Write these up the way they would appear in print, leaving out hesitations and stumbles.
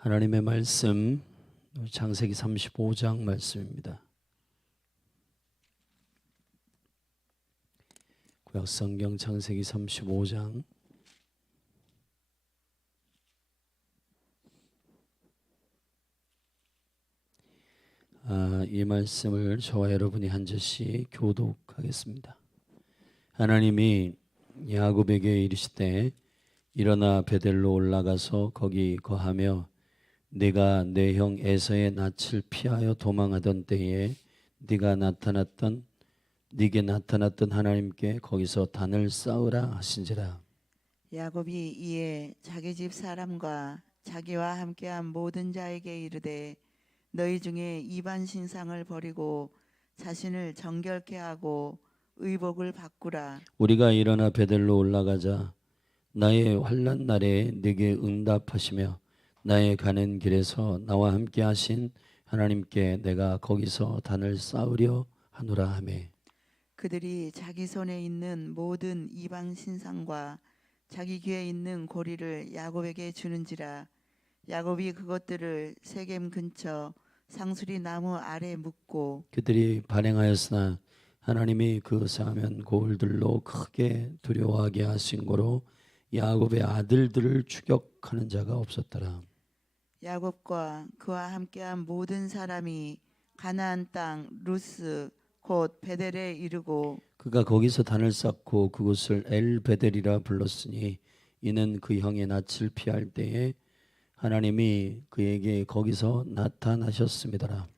하나님의 말씀 창세기 35장 말씀입니다. 구약성경 창세기 35장 이 말씀을 저와 여러분이 한 절씩 교독하겠습니다. 하나님이 야곱에게 이르시되 일어나 베델로 올라가서 거기 거하며 네가 내 형 에서의 낯을 피하여 도망하던 때에 네게 나타났던 하나님께 거기서 단을 쌓으라 하신지라. 야곱이 이에 자기 집 사람과 자기와 함께한 모든 자에게 이르되 너희 중에 이반 신상을 버리고 자신을 정결케 하고 의복을 바꾸라. 우리가 일어나 베델로 올라가자 나의 환난 날에 네게 응답하시며 나의 가는 길에서 나와 함께 하신 하나님께 내가 거기서 단을 쌓으려 하노라 하매. 그들이 자기 손에 있는 모든 이방 신상과 자기 귀에 있는 고리를 야곱에게 주는지라. 야곱이 그것들을 세겜 근처 상수리 나무 아래 묻고 그들이 발행하였으나 하나님이 그 사면 고울들로 크게 두려워하게 하신 고로 야곱의 아들들을 추격하는 자가 없었더라. 야곱과 그와 함께한 모든 사람이 가나안 땅 루스 곧 베델에 이르고 그가 거기서 단을 쌓고 그곳을 엘베델이라 불렀으니 이는 그 형의 낯을 피할 때에 하나님이 그에게 거기서 나타나셨음이더라.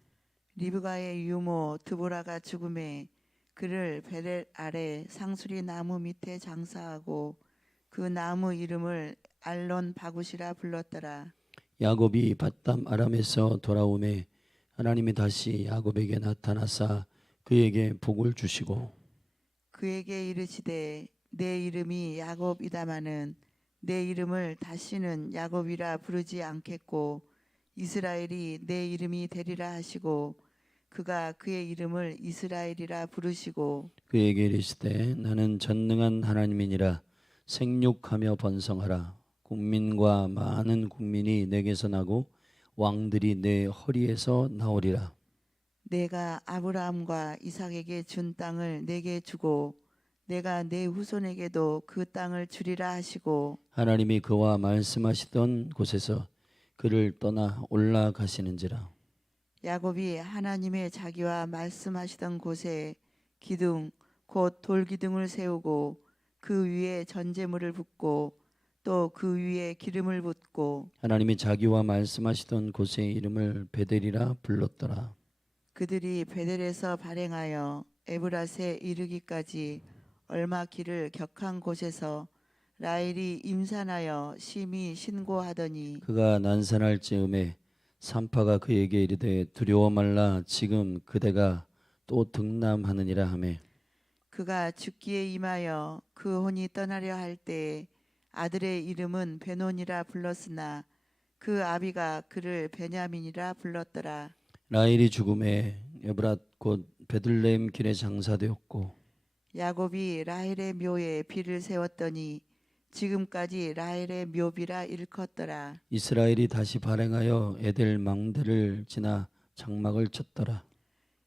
리브가의 유모 드보라가 죽음에 그를 베델 아래 상수리 나무 밑에 장사하고 그 나무 이름을 알론 바굿이라 불렀더라. 야곱이 밧담 아람에서 돌아오매 하나님이 다시 야곱에게 나타나사 그에게 복을 주시고 그에게 이르시되 내 이름이 야곱이다마는 내 이름을 다시는 야곱이라 부르지 않겠고 이스라엘이 내 이름이 되리라 하시고 그가 그의 이름을 이스라엘이라 부르시고 그에게 이르시되 나는 전능한 하나님이니라. 생육하며 번성하라. 국민과 많은 국민이 내게서 나고 왕들이 내 허리에서 나오리라. 내가 아브라함과 이삭에게 준 땅을 내게 주고 내가 내 후손에게도 그 땅을 주리라 하시고 하나님이 그와 말씀하시던 곳에서 그를 떠나 올라가시는지라. 야곱이 하나님의 자기와 말씀하시던 곳에 기둥 곧 돌기둥을 세우고 그 위에 전제물을 붓고 또 그 위에 기름을 붓고 하나님이 자기와 말씀하시던 곳의 이름을 베델이라 불렀더라. 그들이 베델에서 발행하여 에브라스에 이르기까지 얼마 길을 격한 곳에서 라헬이 임산하여 심히 신고하더니 그가 난산할 즈음에 산파가 그에게 이르되 두려워 말라. 지금 그대가 또 등남하느니라 하매 그가 죽기에 임하여 그 혼이 떠나려 할 때에 아들의 이름은 베논이라 불렀으나 그 아비가 그를 베냐민이라 불렀더라. 라헬이 죽음에 에브랏 곧 베들레헴 길에 장사되었고 야곱이 라헬의 묘에 비를 세웠더니 지금까지 라헬의 묘비라 일컫더라. 이스라엘이 다시 발행하여 에델 망대를 지나 장막을 쳤더라.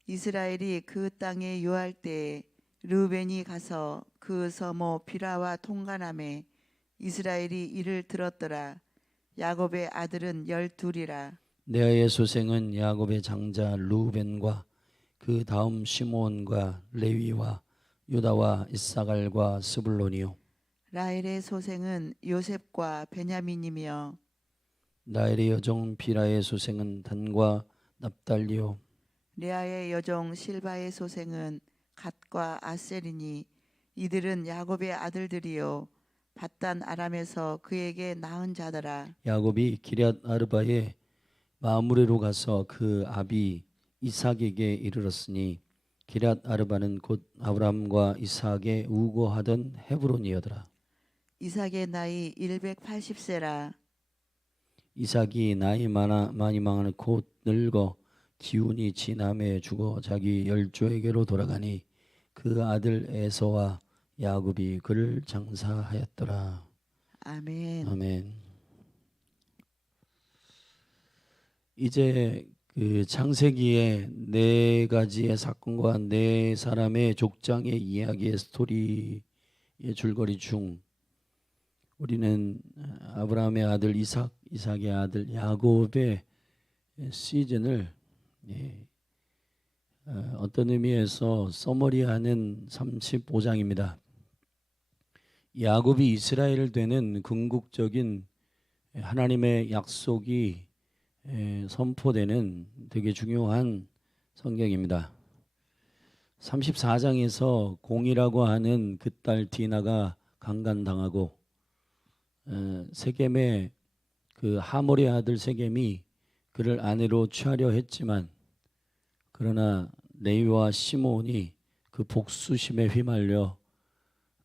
이스라엘이 그 땅에 요할 때에 르우벤이 가서 그 서모 비라와 통관함에 이스라엘이 이를 들었더라. 야곱의 아들은 12이라. 레아의 소생은 야곱의 장자 루벤과 그 다음 시므온과 레위와 유다와 이사갈과 스불론이요. 라헬의 소생은 요셉과 베냐민이며 라헬의 여종 비라의 소생은 단과 납달리요. 레아의 여종 실바의 소생은 갓과 아셀이니 이들은 야곱의 아들들이요 밧단 아람에서 그에게 낳은 자더라. 야곱이 기럇 아르바에 마므레로 가서 그 아비 이삭에게 이르렀으니 기럇 아르바는 곧 아브람과 이삭의 우거하던 헤브론이었더라. 이삭의 나이 180세라. 이삭이 나이 많이 망하는 곧 늙어 기운이 지남에 죽어 자기 열조에게로 돌아가니 그 아들 에서와 야곱이 그를 장사하였더라. 아멘. 아멘. 이제 그 창세기에 네 가지의 사건과 네 사람의 족장의 이야기의 스토리의 줄거리 중 우리는 아브라함의 아들 이삭, 이삭의 아들 야곱의 시즌을 어떤 의미에서 서머리하는 35장입니다. 야곱이 이스라엘 되는 궁극적인 하나님의 약속이 선포되는 되게 중요한 성경입니다. 34장에서 공이라고 하는 그 딸 디나가 강간당하고 세겜의 그 하몰의 아들 세겜이 그를 아내로 취하려 했지만 그러나 레위와 시몬이 그 복수심에 휘말려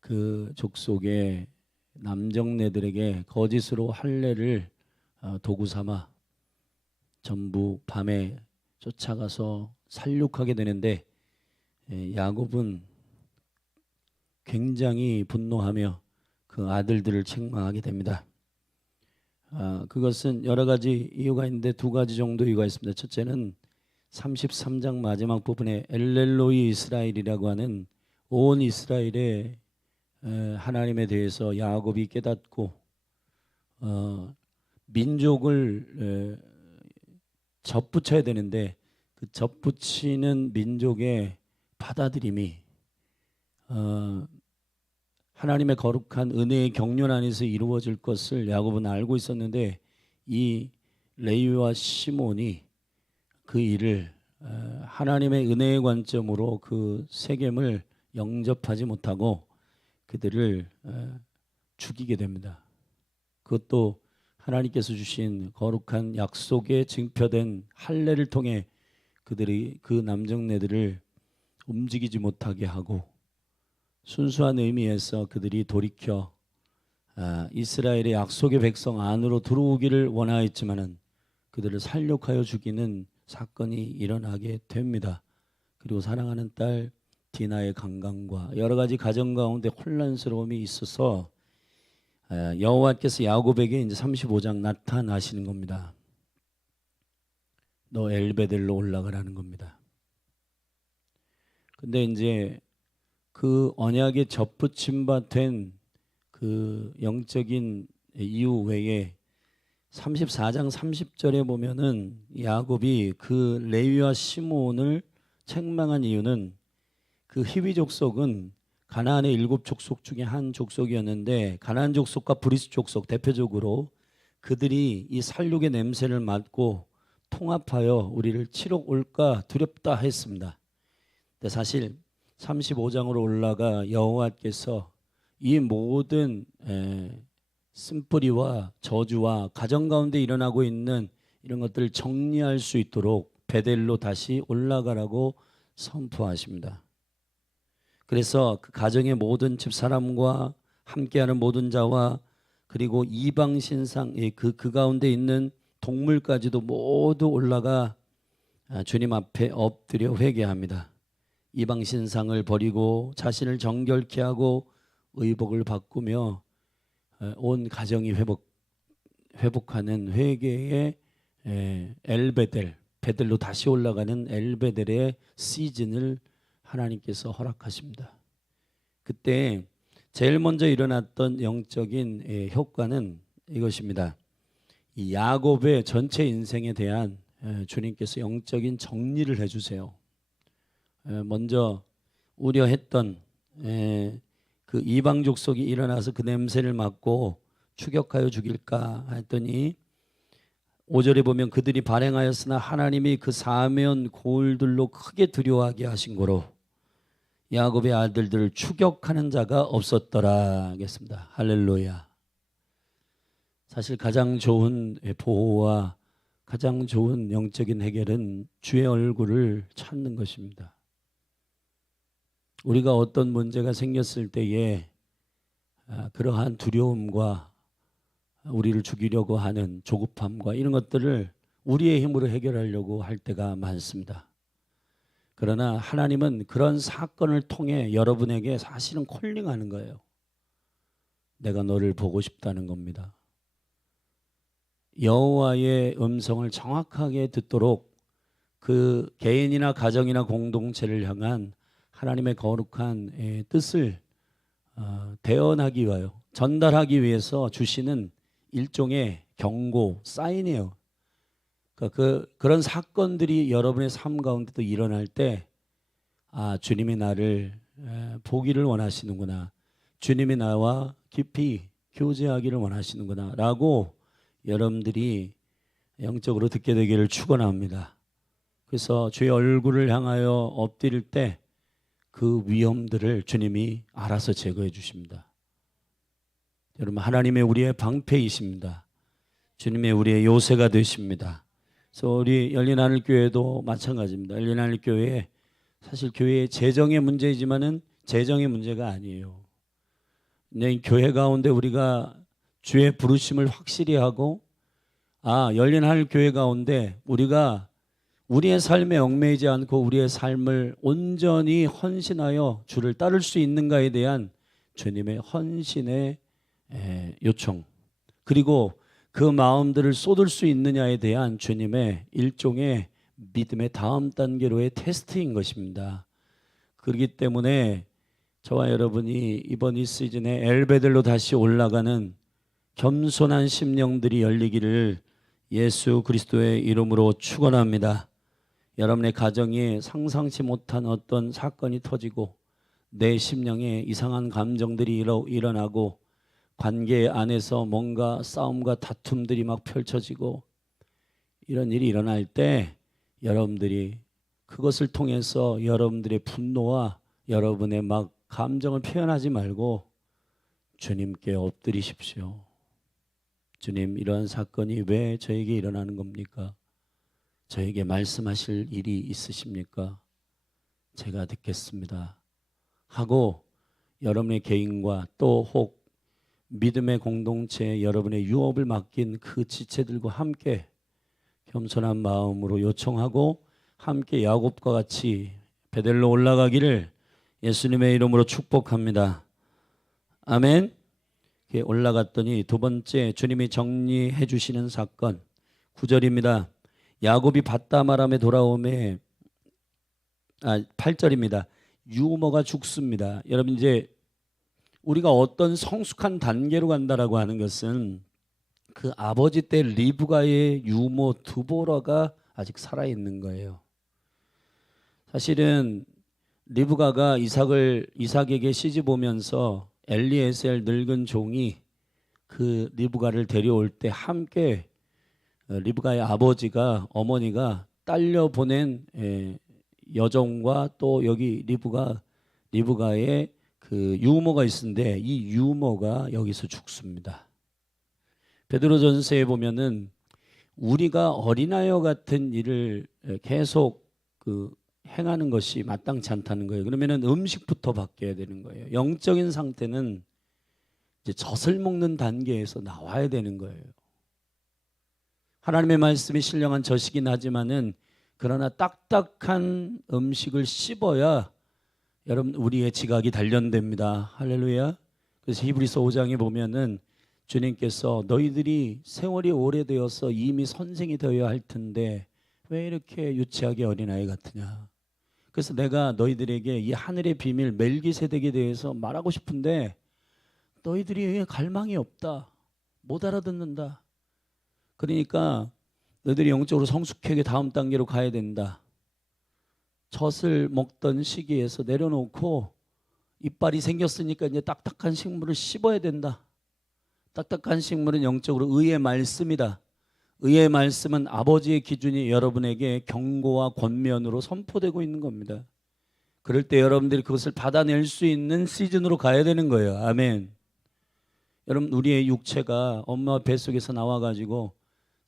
그 족속의 남정네들에게 거짓으로 할례를 도구 삼아 전부 밤에 쫓아가서 살육하게 되는데 야곱은 굉장히 분노하며 그 아들들을 책망하게 됩니다. 그것은 여러 가지 이유가 있는데 두 가지 정도 이유가 있습니다. 첫째는 33장 마지막 부분에 엘렐로이 이스라엘이라고 하는 온 이스라엘의 하나님에 대해서 야곱이 깨닫고 민족을 접붙여야 되는데 그 접붙이는 민족의 받아들임이 하나님의 거룩한 은혜의 경륜 안에서 이루어질 것을 야곱은 알고 있었는데 이 레위와 시몬이 그 일을 하나님의 은혜의 관점으로 그 세겜을 영접하지 못하고 그들을 죽이게 됩니다. 그것도 하나님께서 주신 거룩한 약속에 증표된 할례를 통해 그들이 그 남정네들을 움직이지 못하게 하고 순수한 의미에서 그들이 돌이켜 이스라엘의 약속의 백성 안으로 들어오기를 원하였지만은 그들을 살육하여 죽이는 사건이 일어나게 됩니다. 그리고 사랑하는 딸 디나의 강간과 여러 가지 가정 가운데 혼란스러움이 있어서 여호와께서 야곱에게 이제 35장 나타나시는 겁니다. 너 엘베델로 올라가라는 겁니다. 근데 이제 그 언약에 접붙임 바 된 그 영적인 이유 외에 34장 30절에 보면은 야곱이 그 레위와 시몬을 책망한 이유는 그 히위 족속은 가나안의 7 족속 중에 한 족속이었는데 가나안 족속과 브리스 족속 대표적으로 그들이 이 살육의 냄새를 맡고 통합하여 우리를 치러 올까 두렵다 했습니다. 근데 사실 35장으로 올라가 여호와께서 이 모든 쓴뿌리와 저주와 가정 가운데 일어나고 있는 이런 것들을 정리할 수 있도록 베델로 다시 올라가라고 선포하십니다. 그래서 그 가정의 모든 집사람과 함께하는 모든 자와 그리고 이방 신상 그 가운데 있는 동물까지도 모두 올라가 주님 앞에 엎드려 회개합니다. 이방 신상을 버리고 자신을 정결케 하고 의복을 바꾸며 온 가정이 회복하는 회개의 엘베델, 베델로 다시 올라가는 엘베델의 시즌을 하나님께서 허락하십니다. 그때 제일 먼저 일어났던 영적인 효과는 이것입니다. 이 야곱의 전체 인생에 대한 주님께서 영적인 정리를 해주세요. 먼저 우려했던 그 이방 족속이 일어나서 그 냄새를 맡고 추격하여 죽일까 했더니 5절에 보면 그들이 발행하였으나 하나님이 그 사면 고울들로 크게 두려워하게 하신 거로 야곱의 아들들을 추격하는 자가 없었더라 하겠습니다. 할렐루야. 사실 가장 좋은 보호와 가장 좋은 영적인 해결은 주의 얼굴을 찾는 것입니다. 우리가 어떤 문제가 생겼을 때에 그러한 두려움과 우리를 죽이려고 하는 조급함과 이런 것들을 우리의 힘으로 해결하려고 할 때가 많습니다. 그러나 하나님은 그런 사건을 통해 여러분에게 사실은 콜링하는 거예요. 내가 너를 보고 싶다는 겁니다. 여호와의 음성을 정확하게 듣도록 그 개인이나 가정이나 공동체를 향한 하나님의 거룩한 뜻을 대언하기 위하여 전달하기 위해서 주시는 일종의 경고, 사인이에요. 그러니까 그런 사건들이 여러분의 삶 가운데도 일어날 때 주님이 나를 보기를 원하시는구나. 주님이 나와 깊이 교제하기를 원하시는구나 라고 여러분들이 영적으로 듣게 되기를 축원합니다. 그래서 주의 얼굴을 향하여 엎드릴 때 그 위험들을 주님이 알아서 제거해 주십니다. 여러분, 하나님의 우리의 방패이십니다. 주님의 우리의 요새가 되십니다. 그래서 우리 열린하늘교회도 마찬가지입니다. 열린하늘교회 사실 교회의 재정의 문제이지만은 재정의 문제가 아니에요. 내 교회 가운데 우리가 주의 부르심을 확실히 하고 열린하늘교회 가운데 우리가 우리의 삶에 얽매이지 않고 우리의 삶을 온전히 헌신하여 주를 따를 수 있는가에 대한 주님의 헌신의 요청, 그리고 그 마음들을 쏟을 수 있느냐에 대한 주님의 일종의 믿음의 다음 단계로의 테스트인 것입니다. 그렇기 때문에 저와 여러분이 이번 이 시즌에 엘베델로 다시 올라가는 겸손한 심령들이 열리기를 예수 그리스도의 이름으로 축원합니다. 여러분의 가정에 상상치 못한 어떤 사건이 터지고 내 심령에 이상한 감정들이 일어나고 관계 안에서 뭔가 싸움과 다툼들이 막 펼쳐지고 이런 일이 일어날 때 여러분들이 그것을 통해서 여러분들의 분노와 여러분의 막 감정을 표현하지 말고 주님께 엎드리십시오. 주님, 이러한 사건이 왜 저에게 일어나는 겁니까? 저에게 말씀하실 일이 있으십니까? 제가 듣겠습니다 하고 여러분의 개인과 또 혹 믿음의 공동체에 여러분의 유업을 맡긴 그 지체들과 함께 겸손한 마음으로 요청하고 함께 야곱과 같이 베델로 올라가기를 예수님의 이름으로 축복합니다. 아멘. 올라갔더니 두 번째 주님이 정리해 주시는 사건 9절입니다. 야곱이 밧다마람에 돌아오매 8절입니다. 유모가 죽습니다. 여러분, 이제 우리가 어떤 성숙한 단계로 간다라고 하는 것은 그 아버지 때 리브가의 유모 드보라가 아직 살아있는 거예요. 사실은 리브가가 이삭에게 시집 오면서 엘리에셀 늙은 종이 그 리브가를 데려올 때 함께 리브가의 아버지가 어머니가 딸려 보낸 여종과 또 여기 리브가의 그 유모가 있는데 이 유모가 여기서 죽습니다. 베드로전서에 보면은 우리가 어린아이와 같은 일을 계속 행하는 것이 마땅치 않다는 거예요. 그러면은 음식부터 바뀌어야 되는 거예요. 영적인 상태는 이제 젖을 먹는 단계에서 나와야 되는 거예요. 하나님의 말씀이 신령한 젖이긴 하지만은 그러나 딱딱한 음식을 씹어야 여러분 우리의 지각이 단련됩니다. 할렐루야. 그래서 히브리서 5장에 보면은 주님께서 너희들이 세월이 오래되어서 이미 선생이 되어야 할 텐데 왜 이렇게 유치하게 어린아이 같으냐. 그래서 내가 너희들에게 이 하늘의 비밀 멜기세덱에 대해서 말하고 싶은데 너희들이 갈망이 없다. 못 알아듣는다. 그러니까 너희들이 영적으로 성숙하게 다음 단계로 가야 된다. 젖을 먹던 시기에서 내려놓고 이빨이 생겼으니까 이제 딱딱한 식물을 씹어야 된다. 딱딱한 식물은 영적으로 의의 말씀이다. 의의 말씀은 아버지의 기준이 여러분에게 경고와 권면으로 선포되고 있는 겁니다. 그럴 때 여러분들이 그것을 받아낼 수 있는 시즌으로 가야 되는 거예요. 아멘. 여러분, 우리의 육체가 엄마 뱃속에서 나와가지고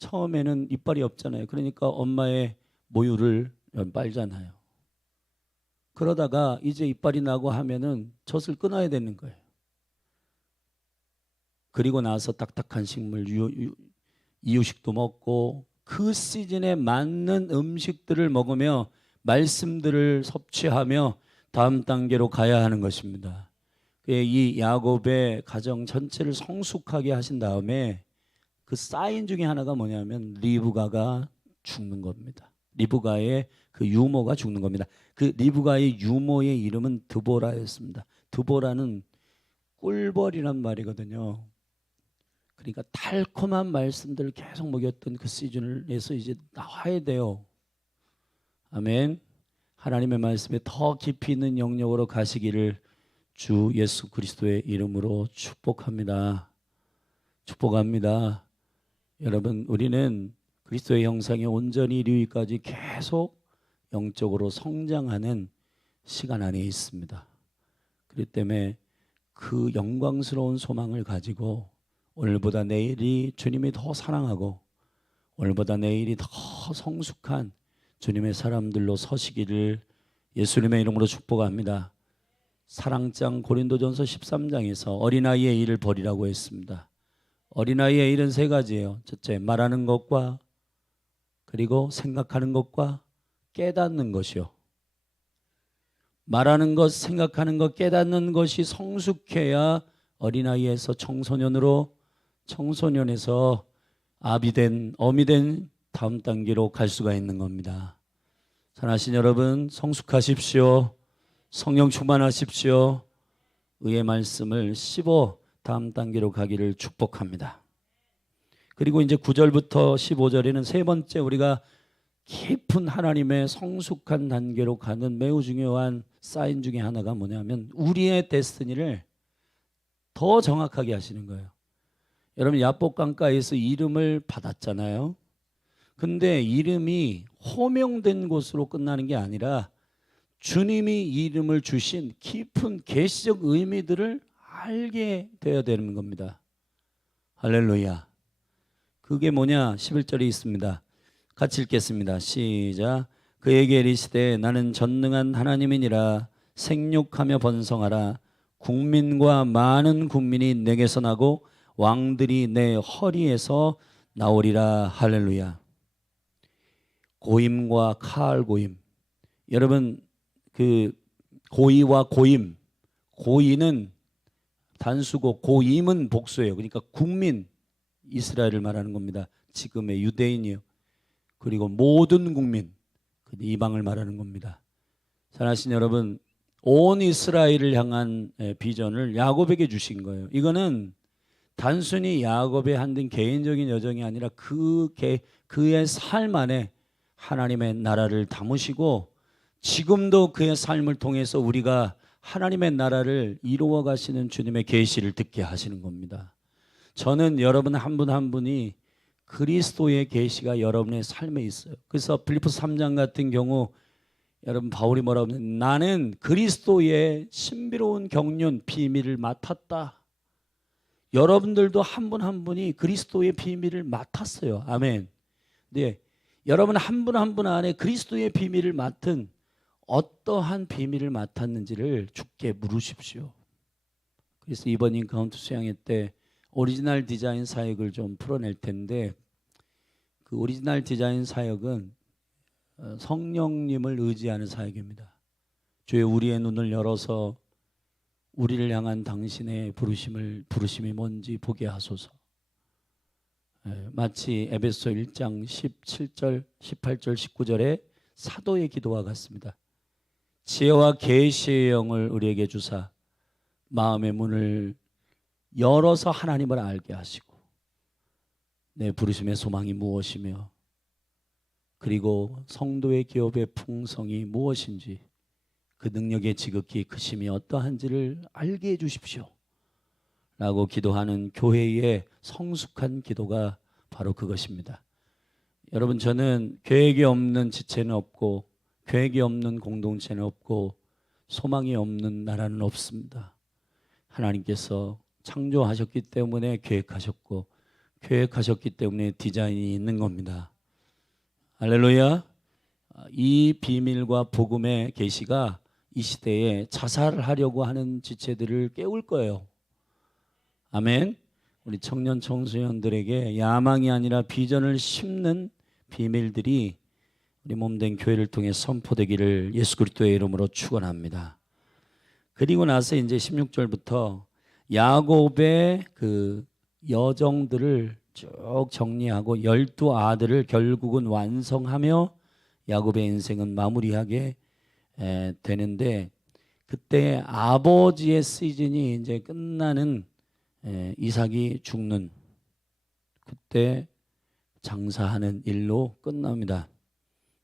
처음에는 이빨이 없잖아요. 그러니까 엄마의 모유를 빨잖아요. 그러다가 이제 이빨이 나고 하면은 젖을 끊어야 되는 거예요. 그리고 나서 딱딱한 식물, 이유식도 먹고 그 시즌에 맞는 음식들을 먹으며 말씀들을 섭취하며 다음 단계로 가야 하는 것입니다. 이 야곱의 가정 전체를 성숙하게 하신 다음에 그 그 사인 중에 하나가 뭐냐면 리브가가 죽는 겁니다. 리브가의 그 유모가 죽는 겁니다. 그 리브가의 유모의 이름은 드보라였습니다. 드보라는 꿀벌이란 말이거든요. 그러니까 달콤한 말씀들을 계속 먹였던 그 시즌에서 이제 나와야 돼요. 아멘. 하나님의 말씀에 더 깊이 있는 영역으로 가시기를 주 예수 그리스도의 이름으로 축복합니다. 축복합니다. 여러분, 우리는 그리스도의 형상에 온전히 이르기까지 계속 영적으로 성장하는 시간 안에 있습니다. 그렇기 때문에 그 영광스러운 소망을 가지고 오늘보다 내일이 주님이 더 사랑하고 오늘보다 내일이 더 성숙한 주님의 사람들로 서시기를 예수님의 이름으로 축복합니다. 사랑장 고린도전서 13장에서 어린아이의 일을 버리라고 했습니다. 어린아이의 일은 세 가지예요. 첫째, 말하는 것과 그리고 생각하는 것과 깨닫는 것이요. 말하는 것, 생각하는 것, 깨닫는 것이 성숙해야 어린아이에서 청소년으로, 청소년에서 아비된, 어미된 다음 단계로 갈 수가 있는 겁니다. 사랑하신 여러분, 성숙하십시오. 성령 충만하십시오. 의의 말씀을 씹어 다음 단계로 가기를 축복합니다. 그리고 이제 9절부터 15절에는 세 번째 우리가 깊은 하나님의 성숙한 단계로 가는 매우 중요한 사인 중에 하나가 뭐냐면 우리의 데스티니를 더 정확하게 하시는 거예요. 여러분, 야복 강가에서 이름을 받았잖아요. 근데 이름이 호명된 것으로 끝나는 게 아니라 주님이 이름을 주신 깊은 계시적 의미들을 알게 되어야 되는 겁니다. 할렐루야. 그게 뭐냐? 11절에 있습니다. 같이 읽겠습니다. 시작. 그에게 이르시되 나는 전능한 하나님이니라. 생육하며 번성하라. 국민과 많은 국민이 내게서 나고 왕들이 내 허리에서 나오리라. 할렐루야. 고임과 칼고임. 여러분, 그 고이와 고임, 고이는 단수고 고임은 복수예요. 그러니까 국민, 이스라엘을 말하는 겁니다. 지금의 유대인이요. 그리고 모든 국민, 이방을 말하는 겁니다. 사랑하신 여러분, 온 이스라엘을 향한 비전을 야곱에게 주신 거예요. 이거는 단순히 야곱의 한든 개인적인 여정이 아니라 그의 삶 안에 하나님의 나라를 담으시고 지금도 그의 삶을 통해서 우리가 하나님의 나라를 이루어 가시는 주님의 계시를 듣게 하시는 겁니다. 저는 여러분 한 분 한 분이 그리스도의 계시가 여러분의 삶에 있어요. 그래서 빌립보서 3장 같은 경우 여러분 바울이 뭐라고 하냐면 나는 그리스도의 신비로운 경륜 비밀을 맡았다. 여러분들도 한 분 한 분이 그리스도의 비밀을 맡았어요. 아멘. 네, 여러분 한 분 한 분 안에 그리스도의 비밀을 맡은 어떠한 비밀을 맡았는지를 주께 물으십시오. 그래서 이번 인카운트 수양회 때 오리지널 디자인 사역을 좀 풀어낼 텐데 그 오리지널 디자인 사역은 성령님을 의지하는 사역입니다. 주여 우리의 눈을 열어서 우리를 향한 당신의 부르심이 뭔지 보게 하소서. 마치 에베소 1장 17절, 18절, 19절의 사도의 기도와 같습니다. 지혜와 계시의 영을 우리에게 주사 마음의 문을 열어서 하나님을 알게 하시고 내 부르심의 소망이 무엇이며 그리고 성도의 기업의 풍성이 무엇인지 그 능력의 지극히 크심이 어떠한지를 알게 해주십시오 라고 기도하는 교회의 성숙한 기도가 바로 그것입니다. 여러분, 저는 계획이 없는 지체는 없고 계획이 없는 공동체는 없고 소망이 없는 나라는 없습니다. 하나님께서 창조하셨기 때문에 계획하셨고 계획하셨기 때문에 디자인이 있는 겁니다. 할렐루야. 이 비밀과 복음의 계시가 이 시대에 자살을 하려고 하는 지체들을 깨울 거예요. 아멘. 우리 청년 청소년들에게 야망이 아니라 비전을 심는 비밀들이 우리 몸된 교회를 통해 선포되기를 예수 그리스도의 이름으로 축원합니다. 그리고 나서 이제 16절부터 야곱의 그 여정들을 쭉 정리하고 12아들을 결국은 완성하며 야곱의 인생은 마무리하게 되는데, 그때 아버지의 시즌이 이제 끝나는, 이삭이 죽는 그때 장사하는 일로 끝납니다.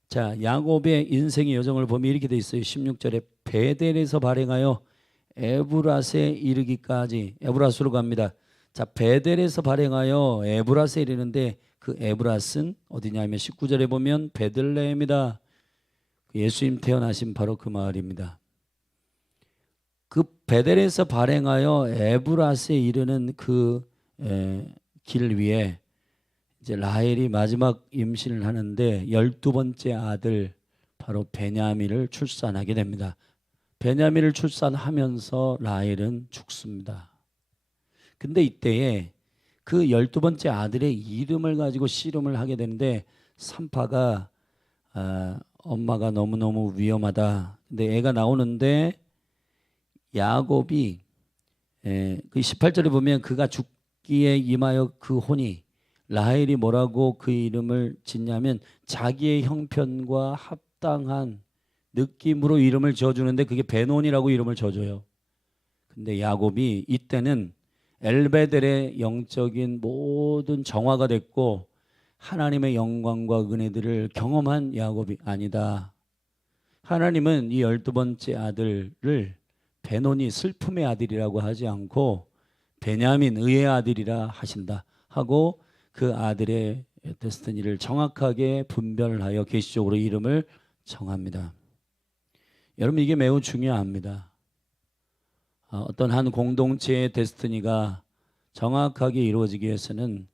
자, 야곱의 인생의 여정을 보면 이렇게 돼 있어요. 16절에 베델에서 발행하여 에브라스에 이르기까지, 에브라스로 갑니다. 자, 베델에서 발행하여 에브라스에 이르는데 그 에브라스는 어디냐면 19절에 보면 베들레헴이다. 예수님 태어나신 바로 그 마을입니다. 그 베델에서 발행하여 에브라스에 이르는 그 길 위에 이제 라헬이 마지막 임신을 하는데 12번째 아들 바로 베냐민을 출산하게 됩니다. 베냐민을 출산하면서 라헬은 죽습니다. 근데 이때에 그 12번째 아들의 이름을 가지고 씨름을 하게 되는데 산파가 엄마가 너무너무 위험하다. 근데 애가 나오는데 야곱이 그 18절에 보면 그가 죽기에 임하여 그 혼이, 라헬이 뭐라고 그 이름을 짓냐면 자기의 형편과 합당한 느낌으로 이름을 지어주는데 그게 베논이라고 이름을 지어줘요. 근데 야곱이 이때는 엘베델의 영적인 모든 정화가 됐고 하나님의 영광과 은혜들을 경험한 야곱이 아니다. 하나님은 이 12번째 아들을 베논이 슬픔의 아들이라고 하지 않고 베냐민 의의 아들이라 하신다 하고 그 아들의 데스티니를 정확하게 분별하여 계시적으로 이름을 정합니다. 여러분, 이게 매우 중요합니다. 어떤 한 공동체의 데스티니가 정확하게 이루어지기 위해서는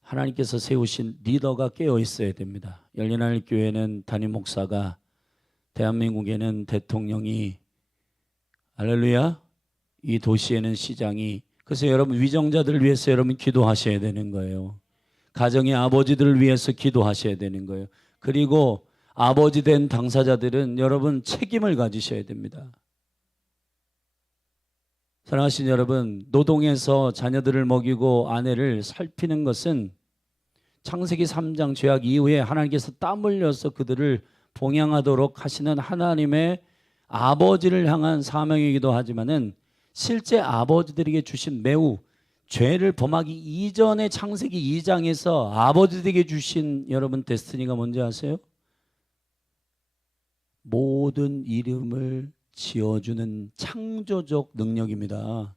하나님께서 세우신 리더가 깨어 있어야 됩니다. 열린하늘 교회는 담임 목사가, 대한민국에는 대통령이, 할렐루야, 이 도시에는 시장이. 그래서 여러분, 위정자들을 위해서 여러분 기도하셔야 되는 거예요. 가정의 아버지들을 위해서 기도하셔야 되는 거예요. 그리고 아버지 된 당사자들은 여러분 책임을 가지셔야 됩니다. 사랑하신 여러분, 노동해서 자녀들을 먹이고 아내를 살피는 것은 창세기 3장 죄악 이후에 하나님께서 땀 흘려서 그들을 봉양하도록 하시는 하나님의 아버지를 향한 사명이기도 하지만은 실제 아버지들에게 주신 매우 죄를 범하기 이전의 창세기 2장에서 아버지들에게 주신 여러분 데스티니가 뭔지 아세요? 모든 이름을 지어주는 창조적 능력입니다.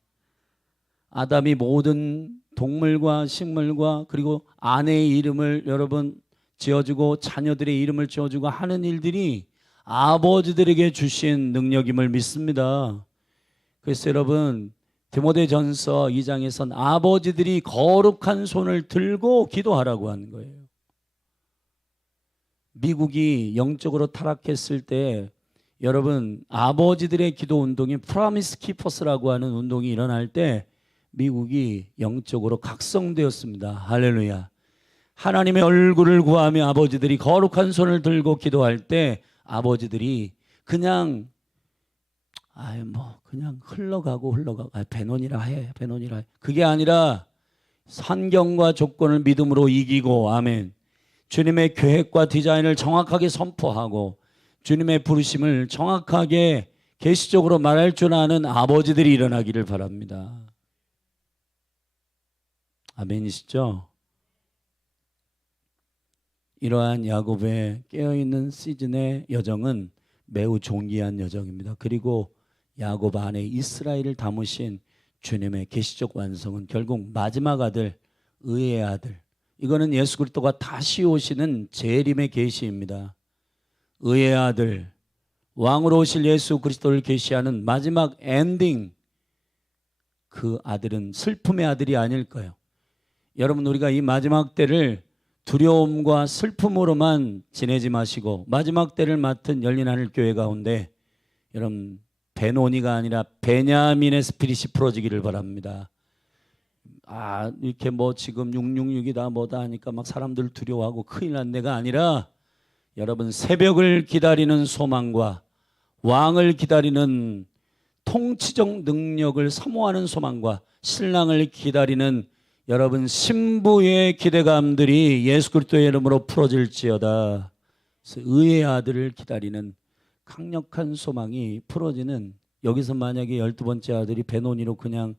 아담이 모든 동물과 식물과 그리고 아내의 이름을 여러분 지어주고 자녀들의 이름을 지어주고 하는 일들이 아버지들에게 주신 능력임을 믿습니다. 그래서 여러분, 디모데전서 2장에선 아버지들이 거룩한 손을 들고 기도하라고 하는 거예요. 미국이 영적으로 타락했을 때 여러분, 아버지들의 기도 운동이 프라미스 키퍼스라고 하는 운동이 일어날 때 미국이 영적으로 각성되었습니다. 할렐루야. 하나님의 얼굴을 구하며 아버지들이 거룩한 손을 들고 기도할 때 아버지들이 그냥 그냥 흘러가고 베논이라 해. 그게 아니라 환경과 조건을 믿음으로 이기고, 아멘, 주님의 계획과 디자인을 정확하게 선포하고 주님의 부르심을 정확하게 계시적으로 말할 줄 아는 아버지들이 일어나기를 바랍니다. 아멘이시죠? 이러한 야곱의 깨어있는 시즌의 여정은 매우 존귀한 여정입니다. 그리고 야곱 안에 이스라엘을 담으신 주님의 계시적 완성은 결국 마지막 아들, 의의 아들, 이거는 예수 그리스도가 다시 오시는 재림의 계시입니다. 의의 아들, 왕으로 오실 예수 그리스도를 계시하는 마지막 엔딩, 그 아들은 슬픔의 아들이 아닐까요? 여러분, 우리가 이 마지막 때를 두려움과 슬픔으로만 지내지 마시고 마지막 때를 맡은 열린하늘 교회 가운데 여러분, 베노니가 아니라 베냐민의 스피릿이 풀어지기를 바랍니다. 이렇게 지금 666이다 뭐다 하니까 막 사람들 두려워하고 큰일 난 데가 아니라 여러분, 새벽을 기다리는 소망과 왕을 기다리는 통치적 능력을 사모하는 소망과 신랑을 기다리는 여러분 신부의 기대감들이 예수 그리스도의 이름으로 풀어질지어다. 그래서 의의 아들을 기다리는 강력한 소망이 풀어지는, 여기서 만약에 12번째 아들이 베노니로 그냥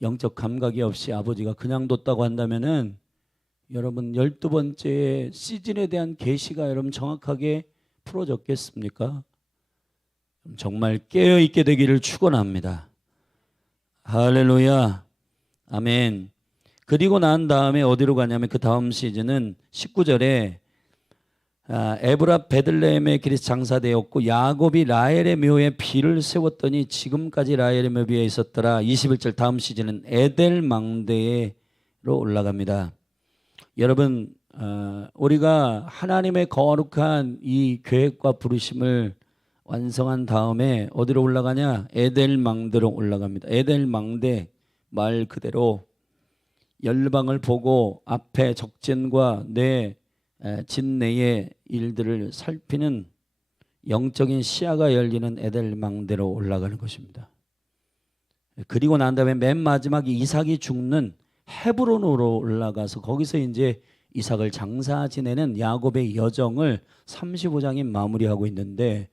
영적 감각이 없이 아버지가 그냥 뒀다고 한다면은 여러분 12번째 시즌에 대한 계시가 여러분 정확하게 풀어졌겠습니까? 정말 깨어있게 되기를 축원합니다. 할렐루야. 아멘. 그리고 난 다음에 어디로 가냐면 그 다음 시즌은 19절에 에브라 베들레헴의 길이 장사되었고 야곱이 라헬의 묘에 비를 세웠더니 지금까지 라헬의 묘비에 있었더라. 21절 다음 시즌은 에델 망대로 올라갑니다. 여러분 우리가 하나님의 거룩한 이 계획과 부르심을 완성한 다음에 어디로 올라가냐? 에델 망대로 올라갑니다. 에델 망대 말 그대로 열방을 보고 앞에 적진과 내 진내의 일들을 살피는 영적인 시야가 열리는 에델 망대로 올라가는 것입니다. 그리고 난 다음에 맨 마지막에 이삭이 죽는 헤브론으로 올라가서 거기서 이제 이삭을 장사 지내는 야곱의 여정을 35장이 마무리하고 있는데,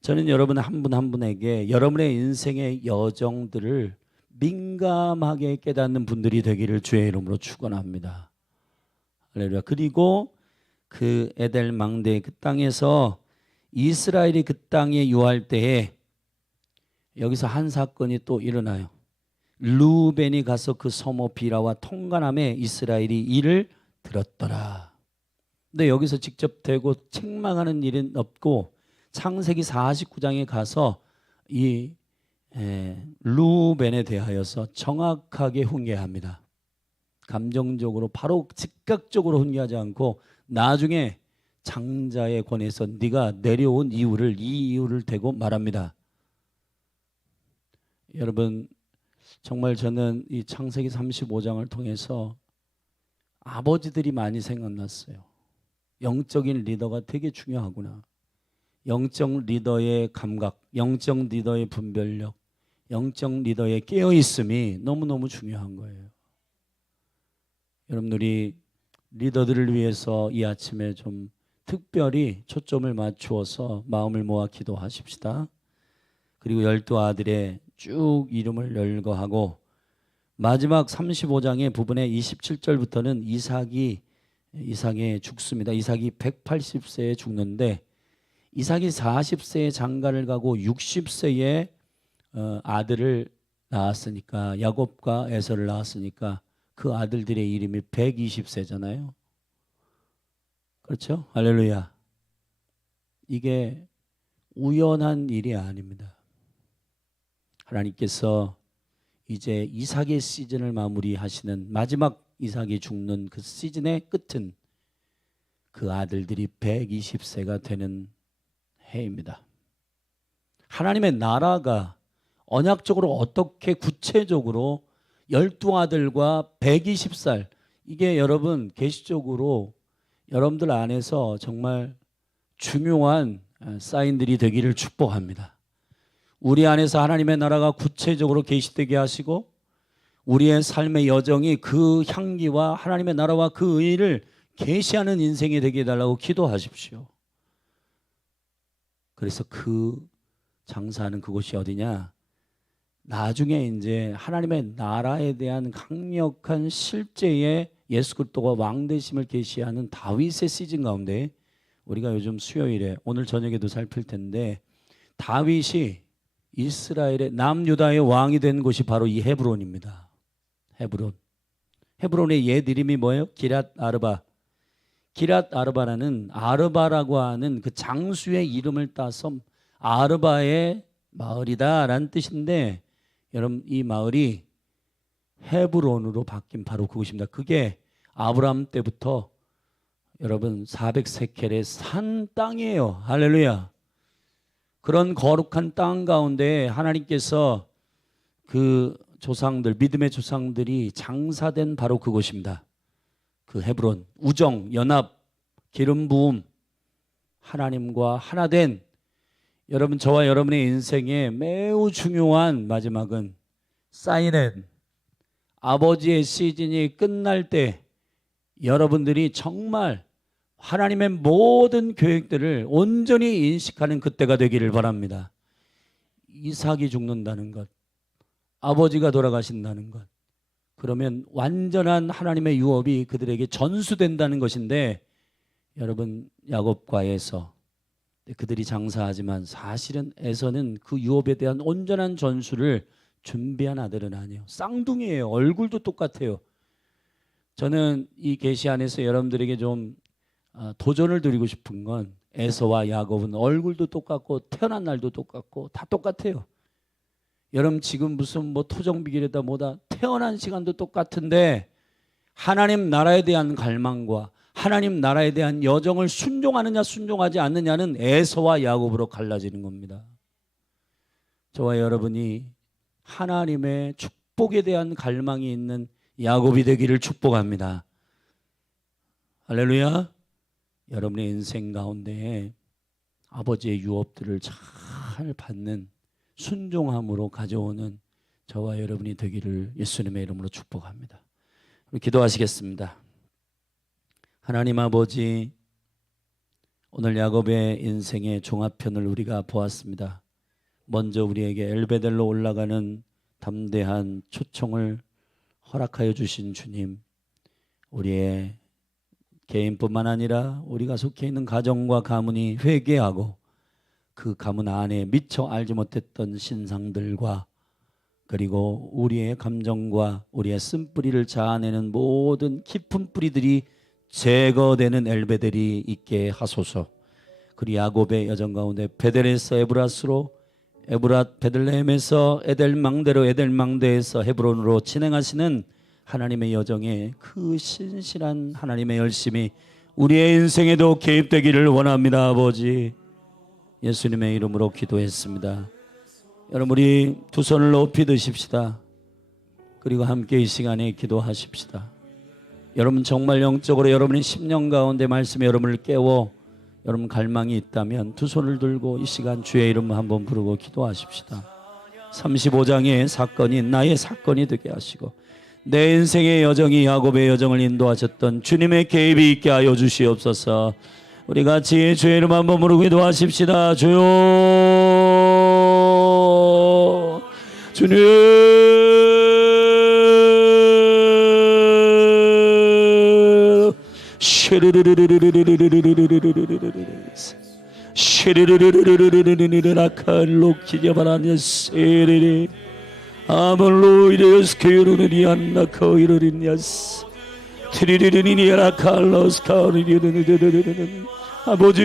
저는 여러분 한 분 한 분에게 여러분의 인생의 여정들을 민감하게 깨닫는 분들이 되기를 주의 이름으로 축원합니다. 할렐루야. 그리고 그 에델 망대 그 땅에서 이스라엘이 그 땅에 유할 때에 여기서 한 사건이 또 일어나요. 르우벤이 가서 그 소모 비라와 통관함에 이스라엘이 이를 들었더라. 근데 여기서 직접 대고 책망하는 일은 없고 창세기 49장에 가서 이 르우벤에 대하여서 정확하게 훈계합니다. 감정적으로 바로 즉각적으로 훈계하지 않고 나중에 장자에 권해서 네가 내려온 이유를, 이 이유를 대고 말합니다. 여러분 정말 저는 이 창세기 35장을 통해서 아버지들이 많이 생각났어요. 영적인 리더가 되게 중요하구나. 영적 리더의 감각, 영적 리더의 분별력, 영적 리더의 깨어있음이 너무너무 중요한 거예요. 여러분들이 리더들을 위해서 이 아침에 좀 특별히 초점을 맞추어서 마음을 모아 기도하십시다. 그리고 12아들의 쭉 이름을 열거하고 마지막 35장의 부분에 27절부터는 이삭이 죽습니다. 이삭이 180세에 죽는데 이삭이 40세에 장가를 가고 60세에 아들을 낳았으니까, 야곱과 에서를 낳았으니까 그 아들들의 이름이 120세잖아요. 그렇죠? 할렐루야. 이게 우연한 일이 아닙니다. 하나님께서 이제 이삭의 시즌을 마무리하시는 마지막 이삭이 죽는 그 시즌의 끝은 그 아들들이 120세가 되는 해입니다. 하나님의 나라가 언약적으로 어떻게 구체적으로 12아들과 120살, 이게 여러분 계시적으로 여러분들 안에서 정말 중요한 사인들이 되기를 축복합니다. 우리 안에서 하나님의 나라가 구체적으로 계시되게 하시고 우리의 삶의 여정이 그 향기와 하나님의 나라와 그 의를 계시하는 인생이 되게 해달라고 기도하십시오. 그래서 그 장사하는 그곳이 어디냐? 나중에 이제 하나님의 나라에 대한 강력한 실제의 예수 그리스도가 왕 되심을 계시하는 다윗의 시즌 가운데, 우리가 요즘 수요일에 오늘 저녁에도 살필 텐데, 다윗이 이스라엘의 남유다의 왕이 된 곳이 바로 이 헤브론입니다. 헤브론의 옛 이름이 뭐예요? 기랏 아르바. 기랏 아르바라는, 아르바라고 하는 그 장수의 이름을 따서 아르바의 마을이다라는 뜻인데, 여러분 이 마을이 헤브론으로 바뀐 바로 그곳입니다. 그게 아브라함 때부터 여러분 400세켈의 산 땅이에요. 할렐루야. 그런 거룩한 땅 가운데 하나님께서 그 조상들, 믿음의 조상들이 장사된 바로 그곳입니다. 그 헤브론, 우정, 연합, 기름 부음, 하나님과 하나된, 여러분 저와 여러분의 인생에 매우 중요한 마지막은 사인은 아버지의 시즌이 끝날 때 여러분들이 정말 하나님의 모든 계획들을 온전히 인식하는 그때가 되기를 바랍니다. 이삭이 죽는다는 것, 아버지가 돌아가신다는 것, 그러면 완전한 하나님의 유업이 그들에게 전수된다는 것인데, 여러분 야곱과 에서 그들이 장사하지만 사실은 에서는 그 유업에 대한 온전한 전수를 준비한 아들은 아니에요. 쌍둥이에요. 얼굴도 똑같아요. 저는 이 계시 안에서 여러분들에게 좀 도전을 드리고 싶은 건, 에서와 야곱은 얼굴도 똑같고 태어난 날도 똑같고 다 똑같아요. 여러분 지금 무슨 뭐 토정비결이다 뭐다, 태어난 시간도 똑같은데 하나님 나라에 대한 갈망과 하나님 나라에 대한 여정을 순종하느냐 순종하지 않느냐는 에서와 야곱으로 갈라지는 겁니다. 저와 여러분이 하나님의 축복에 대한 갈망이 있는 야곱이 되기를 축복합니다. 할렐루야. 여러분의 인생 가운데 아버지의 유업들을 잘 받는 순종함으로 가져오는 저와 여러분이 되기를 예수님의 이름으로 축복합니다. 우리 기도하시겠습니다. 하나님 아버지, 오늘 야곱의 인생의 종합편을 우리가 보았습니다. 먼저 우리에게 엘베델로 올라가는 담대한 초청을 허락하여 주신 주님, 우리의 개인뿐만 아니라 우리가 속해 있는 가정과 가문이 회개하고 그 가문 안에 미처 알지 못했던 신상들과 그리고 우리의 감정과 우리의 쓴뿌리를 자아내는 모든 깊은 뿌리들이 제거되는 엘베델이 있게 하소서. 그리고 야곱의 여정 가운데 베델에서 에브라스로, 에브랏 베들레헴에서 에델망대로, 에델망대에서 헤브론으로 진행하시는 하나님의 여정에 그 신실한 하나님의 열심이 우리의 인생에도 개입되기를 원합니다. 아버지, 예수님의 이름으로 기도했습니다. 여러분 우리 두 손을 높이 드십시다. 그리고 함께 이 시간에 기도하십시다. 여러분 정말 영적으로 여러분의 10년 가운데 말씀이 여러분을 깨워 여러분 갈망이 있다면 두 손을 들고 이 시간 주의 이름 한번 부르고 기도하십시다. 35장의 사건이 나의 사건이 되게 하시고 내 인생의 여정이 야곱의 여정을 인도하셨던 주님의 개입이 있게 하여 주시옵소서. 우리 같이 주의 이름 한번 부르고 기도하십시다. 주여, 주님, 아몰로이데스 케요르니 안나 코이르니아스 트리리리니라 칼로스 카리리르르르르르. 아버지,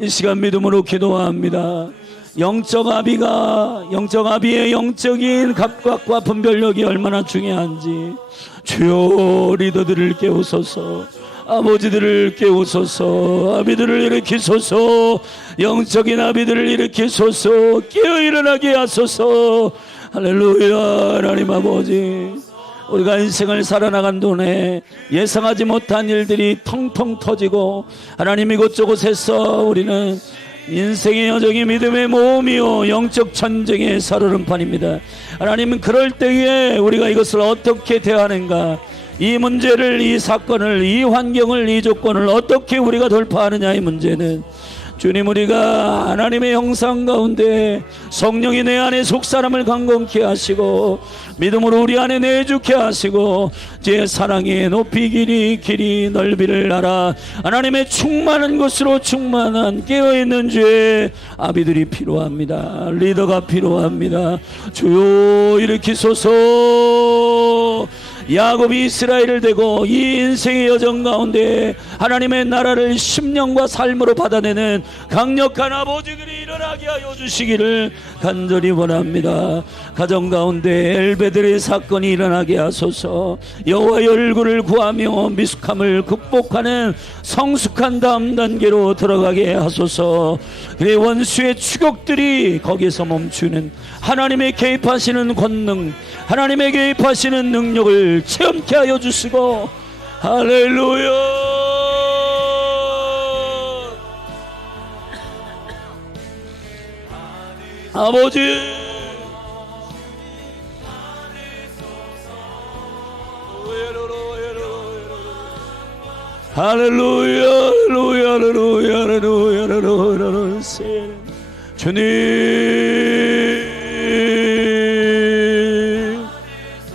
이 시간 믿음으로 기도합니다. 영적 아비의 영적인 감각과 분별력이 얼마나 중요한지 주여 리더들을 깨우소서, 아버지들을 깨우소서, 아비들을 일으키소서, 영적인 아비들을 일으키소서, 깨어 일어나게 하소서. 할렐루야. 하나님 아버지, 우리가 인생을 살아나간 동안에 예상하지 못한 일들이 텅텅 터지고 하나님 이곳저곳에서 우리는 인생의 여정이 믿음의 모험이요 영적 전쟁의 살얼음판입니다. 하나님은 그럴 때에 우리가 이것을 어떻게 대하는가, 이 문제를, 이 사건을, 이 환경을, 이 조건을 어떻게 우리가 돌파하느냐의 문제는 주님, 우리가 하나님의 형상 가운데 성령이 내 안에 속사람을 강건케 하시고 믿음으로 우리 안에 내주게 하시고 제 사랑의 높이 길이 넓이를 알아 하나님의 충만한 것으로 충만한 깨어있는 주의 아비들이 필요합니다. 리더가 필요합니다. 주여 일으키소서. 야곱이 이스라엘을 대고 이 인생의 여정 가운데 하나님의 나라를 10년과 삶으로 받아내는 강력한 아버지들이 일어나게 하여 주시기를 간절히 원합니다. 가정 가운데 엘베델의 사건이 일어나게 하소서. 여호와의 얼굴을 구하며 미숙함을 극복하는 성숙한 다음 단계로 들어가게 하소서. 그래 원수의 추격들이 거기서 멈추는 하나님의 개입하시는 권능, 하나님의 개입하시는 능력을 체험케 하여 주시고, 할렐루야. 아버지, 할렐루야 할렐루야 할렐루야 할렐루야 할렐루야.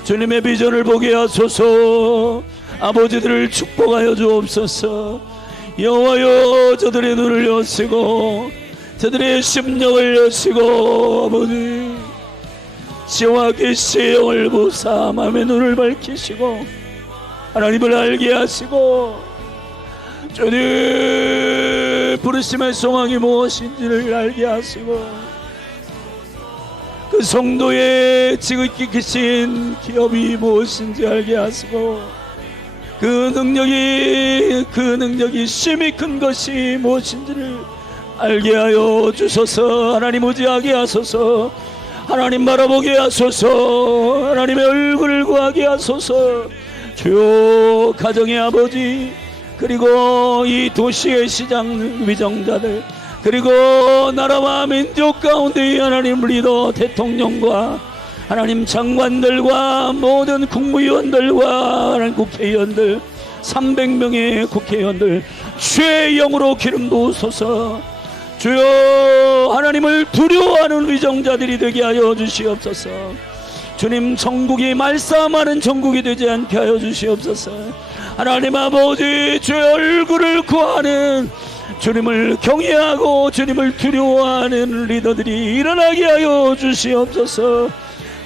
주님의 비전을 보게 하소서. 아버지들을 축복하여 주옵소서. 여호와여, 저들의 눈을 여시고 저들의 심령을 여시고 아버지 지와 계시의 영을 보사 마음의 눈을 밝히시고 하나님을 알게 하시고 주님 부르심의 소망이 무엇인지를 알게 하시고 그 성도의 지극히 크신 기업이 무엇인지 알게 하시고 그 능력이 심히 큰 것이 무엇인지를 알게 하여 주소서. 하나님 의지하게 하소서. 하나님 바라보게 하소서. 하나님의 얼굴을 구하게 하소서. 주요 가정의 아버지, 그리고 이 도시의 시장 위정자들, 그리고 나라와 민족 가운데의 하나님 리더 대통령과 하나님 장관들과 모든 국무위원들과 하나님 국회의원들 300명의 국회의원들 주의 영으로 기름 부으소서. 주여 하나님을 두려워하는 위정자들이 되게 하여 주시옵소서. 주님 전국이 말싸움하는 전국이 되지 않게 하여 주시옵소서. 하나님 아버지 주의 얼굴을 구하는 주님을 경외하고 주님을 두려워하는 리더들이 일어나게 하여 주시옵소서.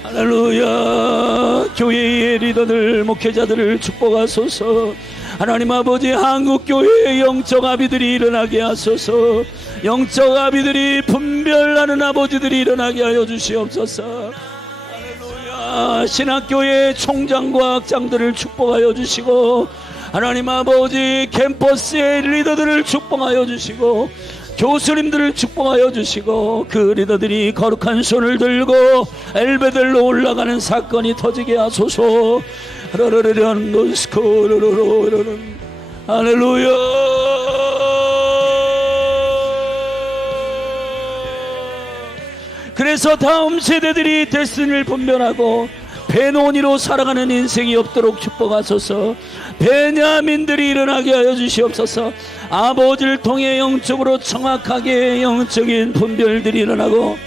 할렐루야. 교회의 리더들 목회자들을 축복하소서. 하나님 아버지 한국교회의 영적 아비들이 일어나게 하소서. 영적 아비들이 분별하는 아버지들이 일어나게 하여 주시옵소서. 할렐루야. 신학교의 총장과 학장들을 축복하여 주시고 하나님 아버지 캠퍼스의 리더들을 축복하여 주시고 교수님들을 축복하여 주시고 그 리더들이 거룩한 손을 들고 엘베델로 올라가는 사건이 터지게 하소서. 할렐루야. 그래서 다음 세대들이 데스티니를 분별하고 베노니로 살아가는 인생이 없도록 축복하소서. 베냐민들이 일어나게 하여 주시옵소서. 아버지를 통해 영적으로 정확하게 영적인 분별들이 일어나고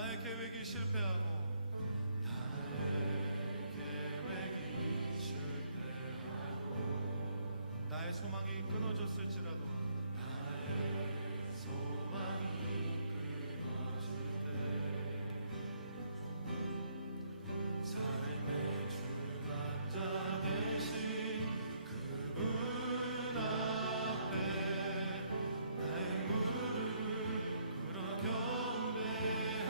나의 계획이 실패하고 나의 소망이 끊어졌을지라도 삶의 주관자 되신 그분 앞에 나의 무릎을 꿇어 경배하네.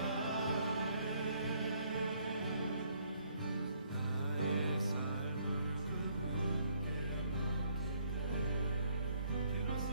나의 삶을 그분께 맡기네. 비로소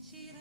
진실한